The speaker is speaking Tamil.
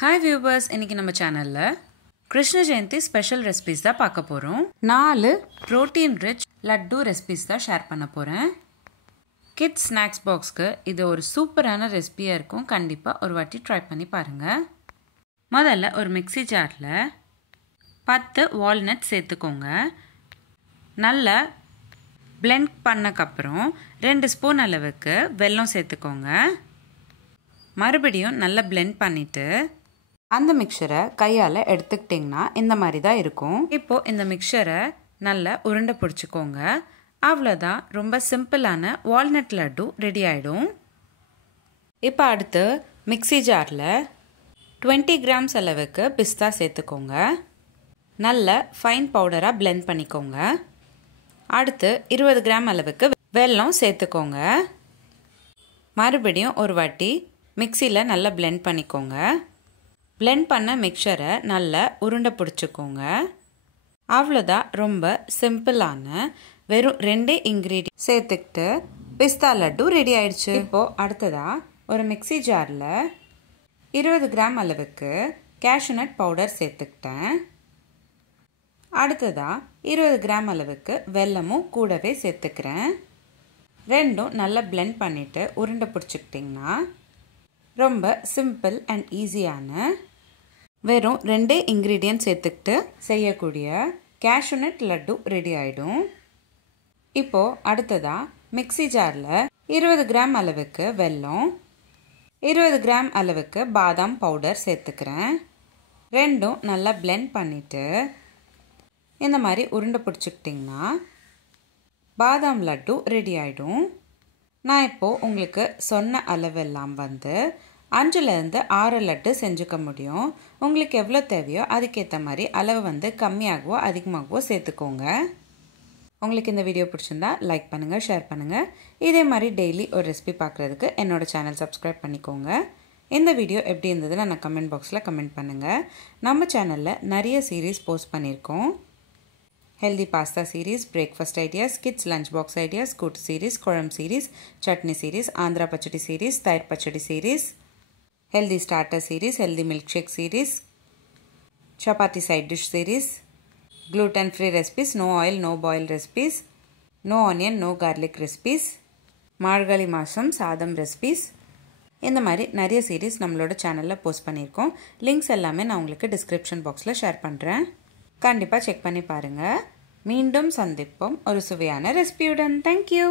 ஹாய் வியூவர்ஸ், இன்றைக்கி நம்ம சேனலில் கிருஷ்ண ஜெயந்தி ஸ்பெஷல் ரெசிபீஸ் தான் பார்க்க போகிறோம். 4 ப்ரோட்டீன் ரிச் லட்டு ரெசிபீஸ் தான் ஷேர் பண்ண போகிறேன். கிட்ஸ் ஸ்நாக்ஸ் பாக்ஸ்க்கு இது ஒரு சூப்பரான ரெசிபியாக இருக்கும். கண்டிப்பாக ஒரு வாட்டி ட்ரை பண்ணி பாருங்கள். முதல்ல ஒரு மிக்ஸி ஜாரில் 10 வால்நட் சேர்த்துக்கோங்க. நல்லா பிளெண்ட் பண்ணக்கப்புறம் 2 ஸ்பூன் அளவுக்கு வெல்லம் சேர்த்துக்கோங்க. மறுபடியும் நல்லா பிளெண்ட் பண்ணிவிட்டு அந்த மிக்சரை கையால் எடுத்துக்கிட்டிங்கன்னா இந்த மாதிரி தான் இருக்கும். இப்போது இந்த மிக்சரை நல்லா உருண்டை பிடிச்சிக்கோங்க. அவ்வளோதான், ரொம்ப சிம்பிளான வால்நட் லட்டு ரெடி ஆகிடும். இப்போ அடுத்து மிக்ஸி ஜாரில் 20 கிராம்ஸ் அளவுக்கு பிஸ்தா சேர்த்துக்கோங்க. நல்ல ஃபைன் பவுடராக பிளெண்ட் பண்ணிக்கோங்க. அடுத்து 20 கிராம் அளவுக்கு வெல்லம் சேர்த்துக்கோங்க. மறுபடியும் ஒரு வாட்டி மிக்சியில் நல்லா பிளெண்ட் பண்ணிக்கோங்க. பிளெண்ட் பண்ண மிக்சரை நல்லா உருண்டை பிடிச்சிக்கோங்க. அவ்வளோதான், ரொம்ப சிம்பிளான வெறும் 2 இன்க்ரீடியன்ட் சேர்த்துக்கிட்டு பிஸ்தா லட்டு ரெடி ஆயிடுச்சு. இப்போது அடுத்ததாக ஒரு மிக்ஸி ஜாரில் 20 கிராம் அளவுக்கு கேஷ்யூநட் பவுடர் சேர்த்துக்கிட்டேன். அடுத்ததாக 20 கிராம் அளவுக்கு வெல்லமும் கூடவே சேர்த்துக்கிறேன். ரெண்டும் நல்லா பிளெண்ட் பண்ணிவிட்டு உருண்டை பிடிச்சிக்கிட்டிங்கன்னா ரொம்ப சிம்பிள் அண்ட் ஈஸியான வெறும் 2 இன்க்ரீடியன்ட் சேர்த்துக்கிட்டு செய்யக்கூடிய கேஷ்யூநட் லட்டு ரெடி ஆகிடும். இப்போது அடுத்ததாக மிக்ஸி ஜாரில் 20 கிராம் அளவுக்கு வெல்லம், 20 கிராம் அளவுக்கு பாதாம் பவுடர் சேர்த்துக்கிறேன். ரெண்டும் நல்லா பிளெண்ட் பண்ணிவிட்டு இந்த மாதிரி உருண்டை பிடிச்சிக்கிட்டிங்கன்னா பாதாம் லட்டு ரெடி ஆகிடும். நான் இப்போது உங்களுக்கு சொன்ன அளவெல்லாம் 5லேருந்து 6 லட்டு செஞ்சுக்க முடியும். உங்களுக்கு எவ்வளோ தேவையோ அதுக்கேற்ற மாதிரி அளவு கம்மியாகவோ அதிகமாகவோ சேர்த்துக்கோங்க. உங்களுக்கு இந்த வீடியோ பிடிச்சிருந்தா லைக் பண்ணுங்கள், ஷேர் பண்ணுங்கள். இதே மாதிரி டெய்லி ஒரு ரெசிபி பார்க்குறதுக்கு என்னோடய சேனல் சப்ஸ்கிரைப் பண்ணிக்கோங்க. இந்த வீடியோ எப்படி இருந்ததுன்னு நான் கமெண்ட் பாக்ஸில் கமெண்ட் பண்ணுங்கள். நம்ம சேனலில் நிறைய சீரீஸ் போஸ்ட் பண்ணியிருக்கோம். Healthy pasta series, breakfast ideas, kids lunch box ideas, கூட்டு சீரீஸ், குழம்பு சீரீஸ், சட்னி சீரீஸ், ஆந்திரா பச்சடி சீரீஸ், தயிர் பச்சடி series, healthy starter series, healthy milkshake series, chapati side dish series, gluten free recipes, no oil no boil recipes, no onion no garlic recipes, மார்கழி மாதம் சாதம் ரெசிபீஸ், இந்த மாதிரி நிறைய சீரீஸ் நம்மளோட சேனலில் போஸ்ட் பண்ணியிருக்கோம். லிங்க்ஸ் எல்லாமே நான் உங்களுக்கு டிஸ்கிரிப்ஷன் பாக்ஸில் ஷேர் பண்ணுறேன். கண்டிப்பாக செக் பண்ணி பாருங்கள். மீண்டும் சந்திப்போம் ஒரு சுவையான ரெசிபியுடன். தேங்க்யூ.